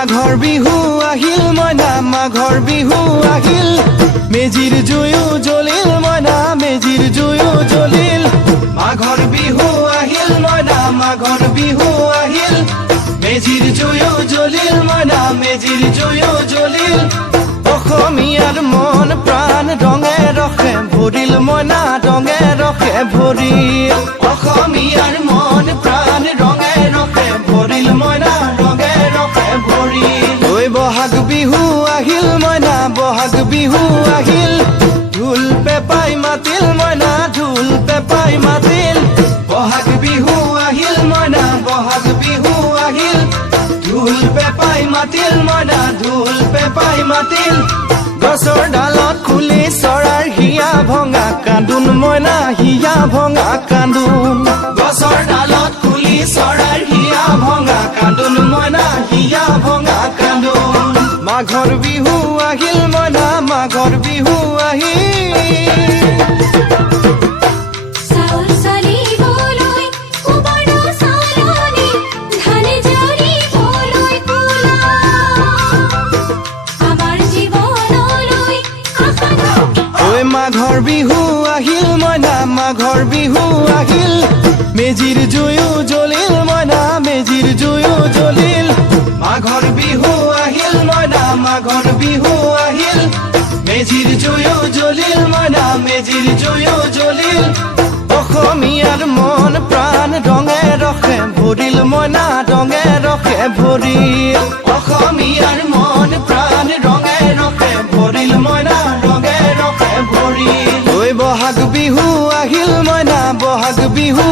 মাঘৰ বিহু আহিল মইনা মাঘৰ বিহু আহিল মেজিৰ জুয়ো জ্বলিল মইনা মেজিৰ জুয়ো জ্বলিল মাঘৰ বিহু আহিল মইনা মাঘৰ বিহু আহিল মেজিৰ জুয়ো জ্বলিল মইনা মেজিৰ জুয়ো জ্বলিল অসমীয়াৰ মন প্ৰাণ ৰঙে ৰখে ভৰিল মইনা ৰঙে ৰখে ভৰিল অসমীয়াৰ মন প্ৰাণ ৰঙে ৰখে ভৰিল মইনা ৰঙে ৰখে ভৰিল ঐ বহাগ বিহু আহিল মইনা বহাগ বিহু আহিল ঢোল পেপাই মাতিল মইনা ঢোল পেপাই মাতিল বহাগ বিহু আহিল মইনা বহাগ বিহু আহিল ঢোল পেপাই মাতিল মইনা ঢোল পেপাই মাতিল গছৰ ডালত খুলি চৰাৰ হিয়া ভঙা কান্দোন মইনা হিয়া ভঙা কান্দোন গছৰ ডালত খুলি চৰাৰ হিয়া ভঙা কান্দোন মইনা হিয়া ভঙা কান্দোন মাঘৰ বিহু আহিল মইনা মাঘৰ বিহু আহিল মাঘৰ বিহু আহিল মইনা মাঘৰ বিহু আহিল মেজিৰ জুয়ো জ্বলিল মইনা মেজিৰ জুয়ো জ্বলিল মাঘৰ বিহু আহিল মইনা মাঘৰ বিহু আহিল মেজিৰ জুয়ো জ্বলিল মইনা মেজিৰ জুয়ো জ্বলিল অসমীয়াৰ মন প্ৰাণ ৰঙে ৰখে ভৰিল মইনা ৰঙে ৰখে ভৰিল অসমীয়াৰ মন প্ৰাণ ৰঙে ৰখে ভৰিল মইনা ৰঙে ৰখে ভৰিল ঐ বহাগ বিহু আহিল মইনা বহাগ বিহু